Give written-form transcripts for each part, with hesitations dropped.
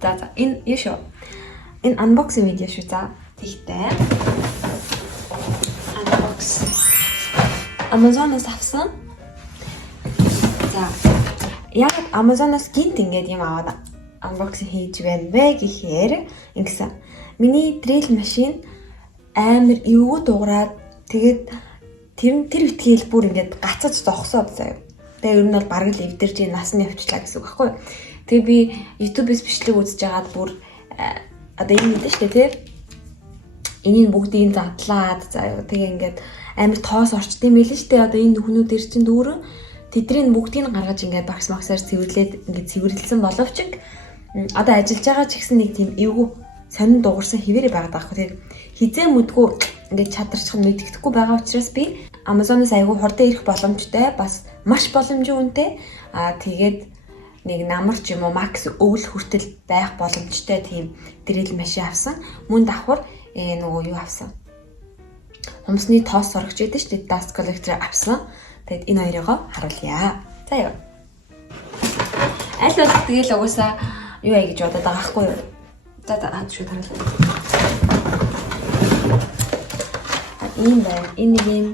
За энэ юу шүү. Энэ unboxing видео шүү. За тэгтээ. Unbox. Amazon-оос авсан. За яг Amazon-оос гинт ингээд юм аваад unboxing хийж байна вэ гэхээр ингэсэн. Миний drill машин амар эвгүй дуурайад тэгээд тэр битгээл бүр ингээд гацаж зогсоод заяа. Тэгээ ер нь бол бараг л эвдэрж насны явчлаа гэсэн үг байхгүй юу? Тэгээ би YouTube-с бичлэг үзэж байгаад бүр одоо энэ мэдэн штэ тий. Энийг бүгдийг задлаад заяа. Тэгээ ингээд амар тоос орчд юм байл штэ. Одоо энэ нөхнүүд ир чин дүүрэн тэдний бүгдийг гаргаж ингээд багс максаар цэвэрлээд ингээд цэвэрлсэн боловч одоо ажиллаж байгаа ч гэсэн нэг тийм эвгүй сонин дуурсан хэвээрээ байгаад байгаа хэрэг хизээ мүдгүй ингээд чадарчих нь мэддэхгүй байгаа учраас би Amazon-оос айгүй хурдан ирэх боломжтой бас маш боломжтой үнэтэй тэгээд нэг намарч юм уу макс өвөл хүртэл байх боломжтой тийм drill машин авсан. Мөн давхар нөгөө юу авсан. Хумсны тоос сорогч гэдэг шүү дээ. Dust collector авсан. Тэгэд энэ хоёроо харуулъя. За яа. Аль бол тэгэл угаасаа юу яа гэж бодоод байгаа байхгүй юу? За шүү харуулъя. Энэ байна. Энэ нэг юм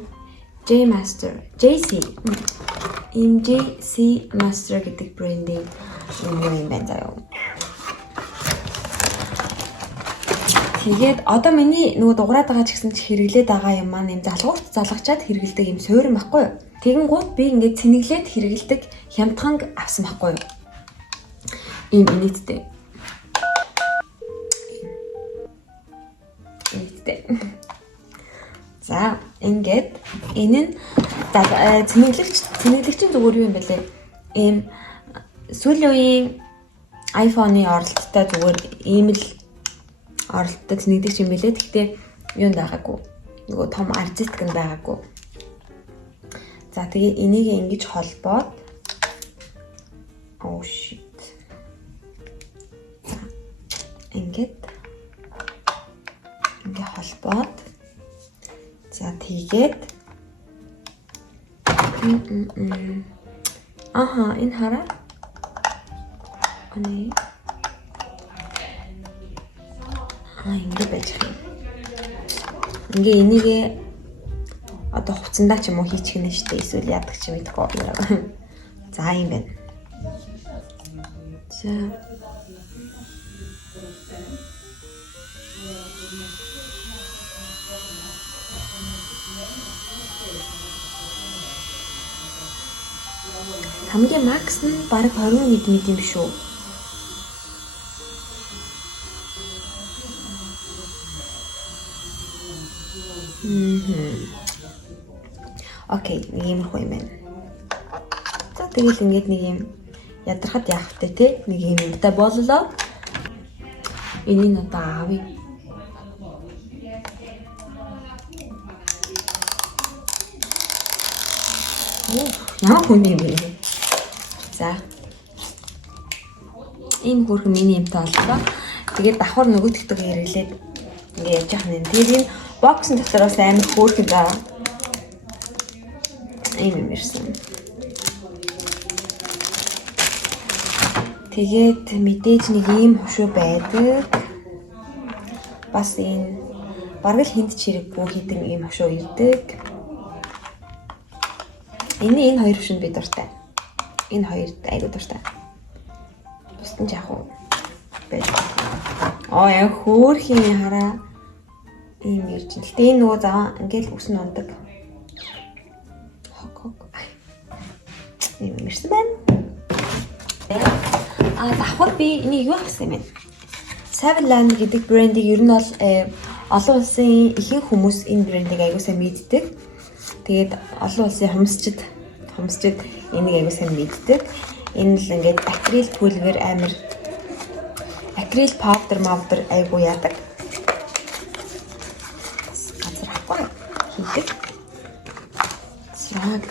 JC Master гэдэг брендинг юм байна заяа. Тэгээд одоо миний нөгөө дуграад байгаа ч гэсэн хэрэглээд байгаа юм маань юм залгуурт залгачаад хэрэгэлдэг юм суурин байхгүй юу? Тэгэнгүүт би ингээд цэнэглээд хэрэгэлдэг хямдхан авсан байхгүй юу? Ийм инээдтэй. За ингээд энэ нь цэнэглэгчийн зүгээр юу юм бэ лээ? Ийм сүүлийн үеийн iPhone-ы оролттой зүгээр ийм л оролттой цэнэглэгч юм бэлээ. Гэхдээ юунд байгаагүй. Нөгөө том артист гэн байгаагүй. За тэгээ энийг ингэж холбоод oh shit. За ингээд холбоод за тэгээд энэ хараа. Ани ингэ байж байгаа. Ингээ энийг одоо хувцсандаа ч юм уу хийчих нэ штэ эсвэл яадаг ч юм идэхгүй. За юм байна. За хамгийн макс нь бараг 20 мэд юм шүү. Окей, нэг юм хөө юм байна. За тэгэл ингээд нэг юм ядрахад яах вэ те? Нэг юм юмтай боллоо. Энийг одоо аавь. Яа хүн юм бэ? За. Энэ хөрх миний юмтай боллоо. Тэгээд давхар нөгөөдөгтэйг хэрэглээд ингээд явж явах нь. Тэгээд энэ боксын дотор бас амар хөөрхөн даа. Ийм ирсэн. Тэгээд мэдээж нэг ийм хушуу байдаг. Бас энэ бараг л хинт чирэг бүх хитэн ийм хушуу ирдэг. Энэ хоёр шин би дуртай. Энэ хоёр айгуу дуртай. Бусдын ч яг уу байж. Яг хөөрхийн хараа ийм ирж. Гэтэ энэ нөгөө заа ингээл үсэн ундаг. Ийм ирсэн байна. Давхар би энийг юу авсан юм бэ? Saviland гэдэг брендийг ер нь бол олон улсын ихэнх хүмүүс энэ брендийг айгуу сайн мэддэг. Тэгээд олон улсын хумсчид энийг айгуу сайн мэддэг. Энэ л ингээд акрил пульвер амир акрил powder айгуу яадаг. Газар ахгүй хийдэг. Сраг.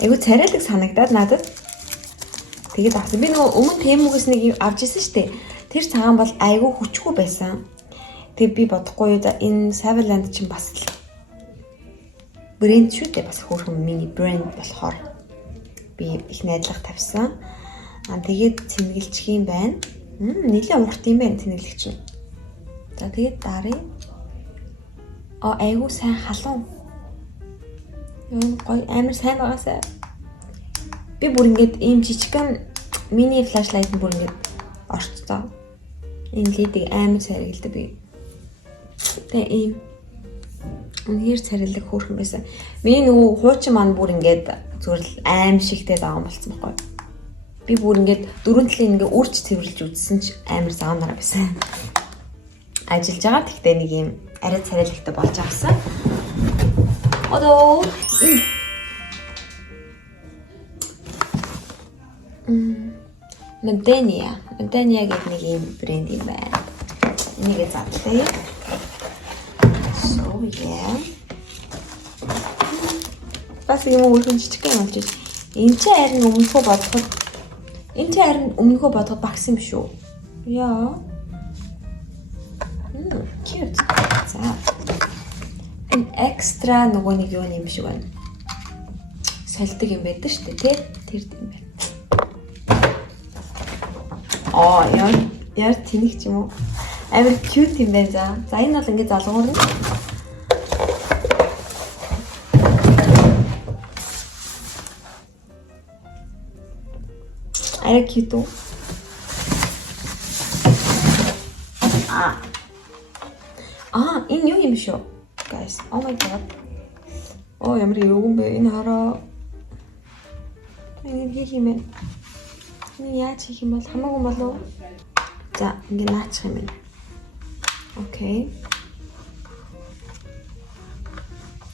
Айгуу царайлаг санагдаад надад. Тэгээд авсан. Би нөгөө өмнө Тэмүгээс нэг авч ирсэн шүү дээ. Тэр цагаан бол айгүй хүчгүй байсан. Тэгээд би бодохгүй юу энэ Saviland чинь бас брэнд шүү дээ. Бас хөөрхөн мини брэнд болохоор би их найдлага тавьсан. Тэгээд цэнгэлчих юм байна. Нэлээд урт юм байна цэнгэлэгч нь. За тэгээд дарыг. Айгуу сайн халуун. Юу гоё амар сайн байгаасаа. Би бүр ингэж ийм жижигхан мини флашлайт бүр ингэж орцсон. Энэ ледийг амар царилдаг би. Тэгээ ийм үнээр царилдаг хөөрхөн байсан. Миний нөгөө хуучин маань бүр ингэж зүгээр л аим шигтэй даан болцсон байхгүй. Би бүр ингэж 4 талын ингэ үрж цэвэрлж үзсэн ч амар заанараа байсан. Ажиллаж байгаа. Тэгтээ нэг ийм арай царилэгтэй болж авсан. Одоо Medenia гэдэг нэг ийм брэнд юм байна. Энийг задлаа. So yeah. Бас юм уу жижиг юм болж байна. Энд чи харин өмнөхөө бодоход багс юм шүү. Яа. Cute. За. Энэ экстра нөгөө нэг юу юм шиг байна. Салдаг юм байдаг шүү дээ, тий? Тэр юм байна. Яар тэнэг ч юм уу. Амар cute юм байна. За энэ бол ингээд залгуурна. Арай cute уу? Энэ юу юм шүү? Guys, oh my god. Ямар юу юм бэ? Энэ хараа. Энэ хийх юм бэ? Энэ яаж хийх юм бол хамаагүй болов. За, ингэ наачих юм байна. Окей.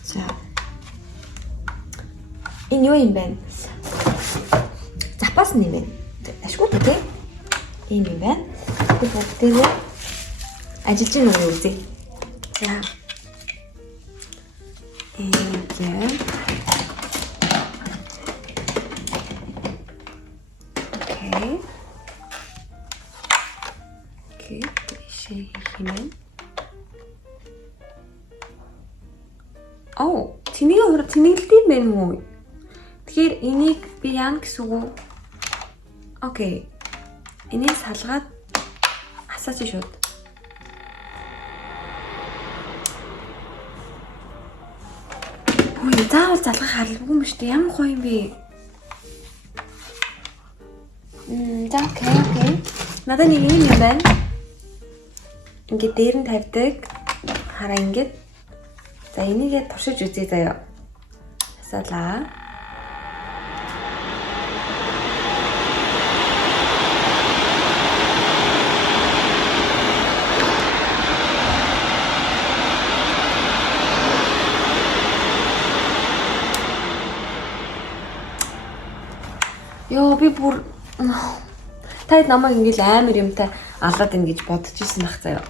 За. Энэ юу юм бэ? Запас юм байна. Ашгүй тий. Ийм юм байна. Тэгээд ажиллаж байгаа юм үзье. За. Окей, шейх юм. Тэнэглэдэг юм байна уу? Тэгэхээр энийг би яана гэсэн үг үү? Окей. Энийг салгаад асаач шууд. Заавал залгах харалгүй юм шүү дээ. Ямар гоё юм бэ? За окей. Надад нэг юм байна. Ингээд дээр нь тавьдаг. Хараа ингээд. За энийгээ туршиж үзье заяа. Асаалаа. Би бүр таад намайг ингээл амар юмтай алаад ин гэж бодож ирсэн байх заяа.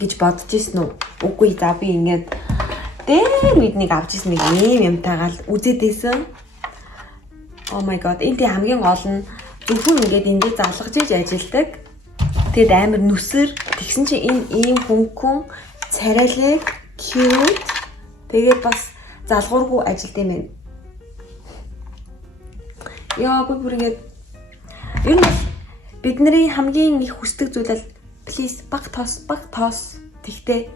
Гэж бодож ирсэн үү? Үгүй за би ингээд дээр биднийг авч ирсэн нэг ийм юмтайгаал үзээдсэн. Oh my god, энэ хамгийн гол нь зөвхөн ингээд эндээ залгаж иж ажилдаг. Тэгэд амар нүсэр тэгсэн чинь энэ ийм хөнгөн царайлаг cute. Тэгээд бас залгуургүй ажилд юм байна. Яа би бүр ингэж ер нь бидний хамгийн их хүсдэг зүйл бол please баг тоос тэгтээ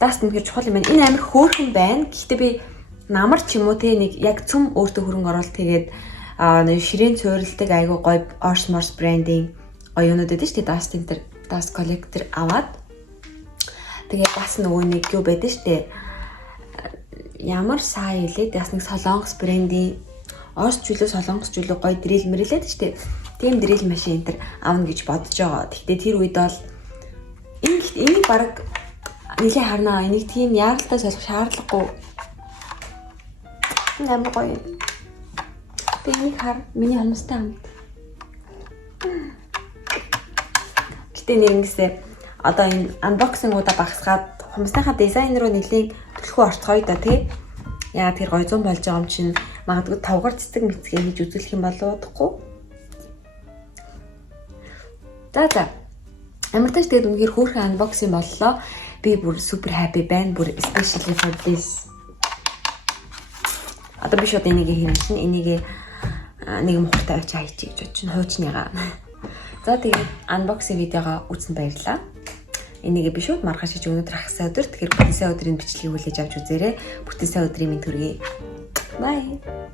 даст нэг чухал юм байна. Энэ амар хөөрхөн байна. Гэхдээ би намар ч юм уу те нэг яг цөм өөртөө хөрөнгө оруулалт тэгээд нэг ширээн цуурилдаг айгуу гоё Oshmors брендийн оюунууд байдаг шүү дээ. Dust collector аваад тэгээд бас нөгөө нэг юу байдаг шүү дээ. Ямар сайн илээ бас нэг Солонгос брендийн Орос чөлөө солонгос чөлөө гоё дрил мэрэлээд штэ. Тийм дрил машин энэ авна гэж бодож байгаа. Гэхдээ тэр үед бол энийг баг нэлээ харнаа. Энийг тийм яаралтай солих шаардлагагүй. Амар гоё. Тэнийг хар миний хоностой хамт. Гэтэ нэгсээ одоо энэ unboxing-уудаа багасгаад хумсныхаа дизайн руу нэлийн төлхөө орцгоё да тий. Яа тэр гоё зам болж байгаа юм чинь магадгүй тавгаар цэцэг мэцгээ хийж үзүүлэх юм болов удахгүй. За. Ямар тааш тэгээд үнэхээр хөөрхөн unboxing боллоо. Би бүр супер happy байна. Бүр especially for this. Одоо би шууд энийг хийнэ шин. Энийг нэг мухтай авч хайчих гэж бодчих нь хуучныгаа. За тэгээд unboxing видеого үзсэн баярлалаа. Энийг би шууд маргааш хийж өнөөдөр хагас өдөр тэгэхээр бүтэн сая өдрийн бичлэгийг хүлээж авч үзээрэй. Бүтэн сая өдрийн минь төргий. Bye.